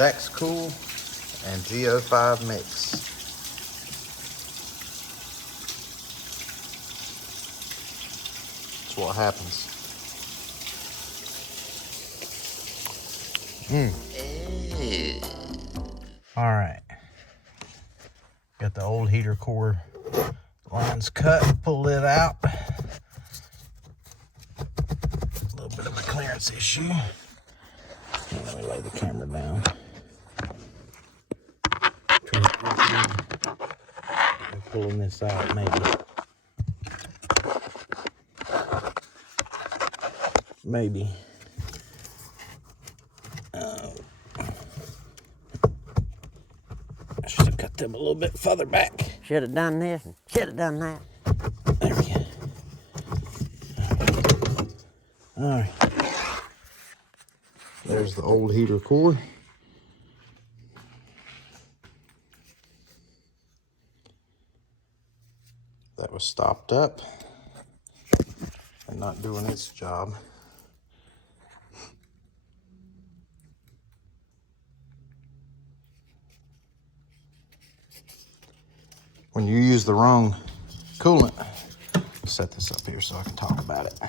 Dex Cool and GO5 mix. That's what happens. All right. Got the old heater core lines cut, pull it out. A little bit of a clearance issue. Let me lay the camera down. I'm pulling this out, maybe. I should have cut them a little bit further back. Should have done this and should have done that. There we go. All right. There's the old heater core. That was stopped up and not doing its job. When you use the wrong coolant, set this up here so I can talk about it.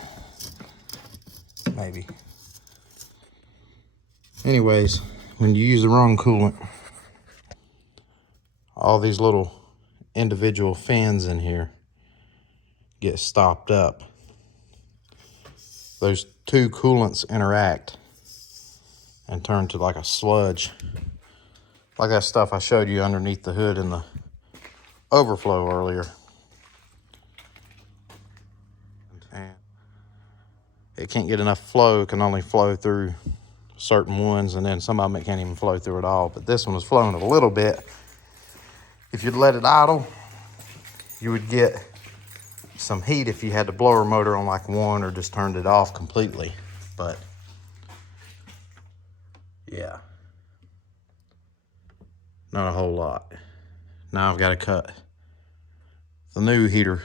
Maybe. Anyways, when you use the wrong coolant, all these little individual fans in here get stopped up. Those two coolants interact and turn to like a sludge. Like that stuff I showed you underneath the hood in the overflow earlier. And it can't get enough flow. It can only flow through certain ones, and then some of them it can't even flow through at all. But this one was flowing a little bit. If you'd let it idle, you would get some heat if you had the blower motor on like one or just turned it off completely. But yeah, not a whole lot. Now I've got to cut the new heater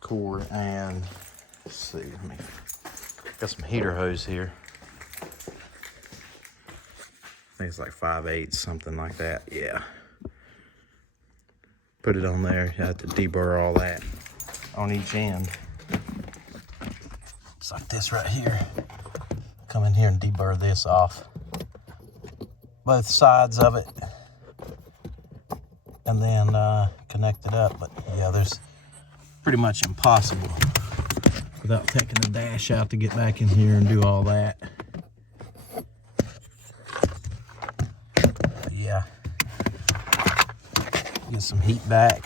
core, and let's see, got some heater hose here. I think it's like 5/8, something like that. Yeah. Put it on there. You have to deburr all that on each end. It's like this right here. Come in here and deburr this off. Both sides of it. And then connect it up. But yeah, there's pretty much impossible without taking the dash out to get back in here and do all that. But yeah, get some heat back.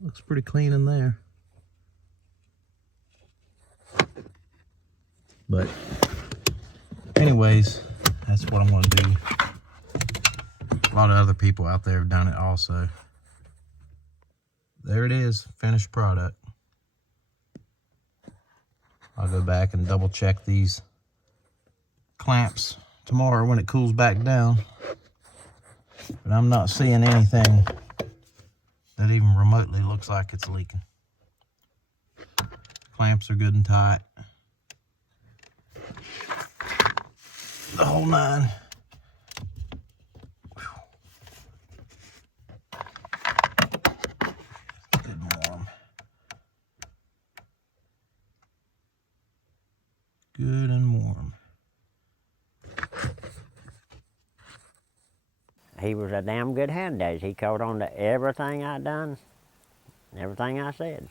Looks pretty clean in there. But anyways, that's what I'm going to do. A lot of other people out there have done it also. There it is, finished product. I'll go back and double check these clamps tomorrow when it cools back down. But I'm not seeing anything that even remotely looks like it's leaking. Clamps are good and tight. The whole nine. Good and warm. He was a damn good hand, Days. He caught on to everything I done, and everything I said.